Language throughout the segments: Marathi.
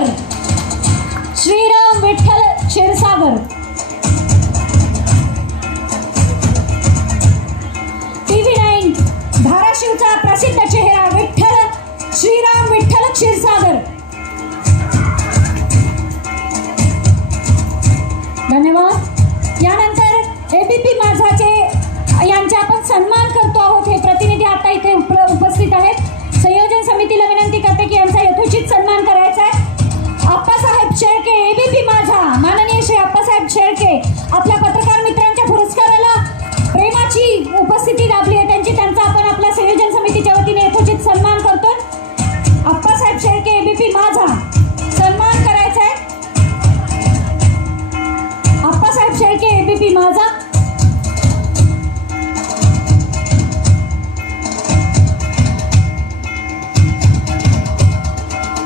क्षीरसागर, श्रीराम विठ्ठल क्षीरसागर. TV9 धाराशिवचा प्रसिद्ध चेहरा विठ्ठल श्रीराम विठ्ठल क्षीरसागर. धन्यवाद. यानंतर एबीपी माझाचे यांचा आपण सन्मान करतो आहोत. हे प्रतिनिधी आता इथे उपस्थित आहेत. संयोजन समितीला विनंती करते की यांचा यथोचित सन्मान करायचा आहे. आप्पासाहेब शेळके, एबीपी माझा, माननीय श्री आप्पासाहेब शेळके आपल्या पत्रकार मित्रांच्या पुरस्काराला प्रेमाची उपस्थिती लाभली आहे त्यांचा आपण आपल्या संयोजन समितीच्या वतीने यथोचित सन्मान करतो. आप्पासाहेब शेळके, एबीपी माझा, सन्मान करायचा आहे. आप्पासाहेब शेळके, एबीपी माझा.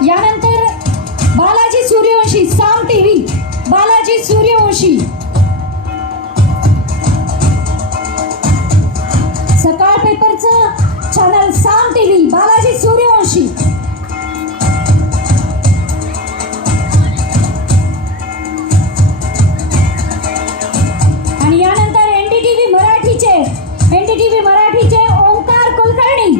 यानंतर बालाजी सूर्यवंशी, साम टीव्ही, बालाजी सूर्यवंशी. सकाळ पेपरचं चॅनल साम टीव्ही, बालाजी सूर्यवंशी. आणि यानंतर एनडीटीव्ही मराठीचे ओंकार कुलकर्णी,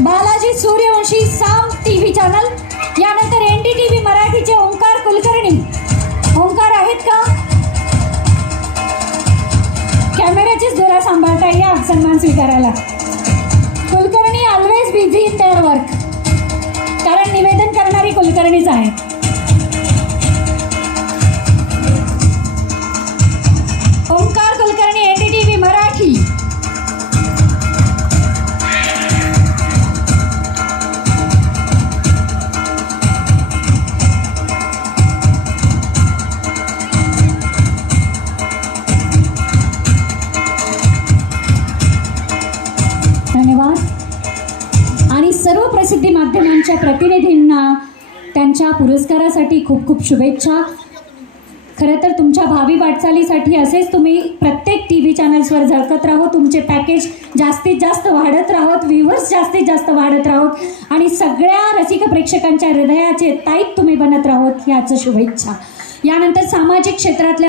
बालाजी सूर्यवंशी, साम टीव्ही चॅनल. यानंतर एनडीटीव्ही मराठीचे ओंकार कुलकर्णी. ओंकार आहेत का? कॅमेऱ्याचीच धुरा सांभाळता या सन्मान स्वीकारायला. Kulkarni always busy in their work, कारण निवेदन करणारी कुलकर्णीच आहे. ओंकार कुलकर्णी, एनडीटीव्ही मराठी. धन्यवाद. आणि सर्व प्रसिद्धी माध्यमांच्या प्रतिनिधींना त्यांच्या पुरस्कारासाठी खूप खूप शुभेच्छा. खरं तर तुमच्या भावी वाटचालीसाठी असेच तुम्ही प्रत्येक TV चॅनल्सवर झळकत राहो. तुमचे पॅकेज जास्तीत जास्त वाढत राहोत, व्ह्यूवर्स जास्तीत जास्त वाढत राहोत आणि सगळ्या रसिक प्रेक्षकांच्या हृदयाचे ताईत तुम्ही बनत राहोत, ह्याच शुभेच्छा. यानंतर सामाजिक क्षेत्रातल्या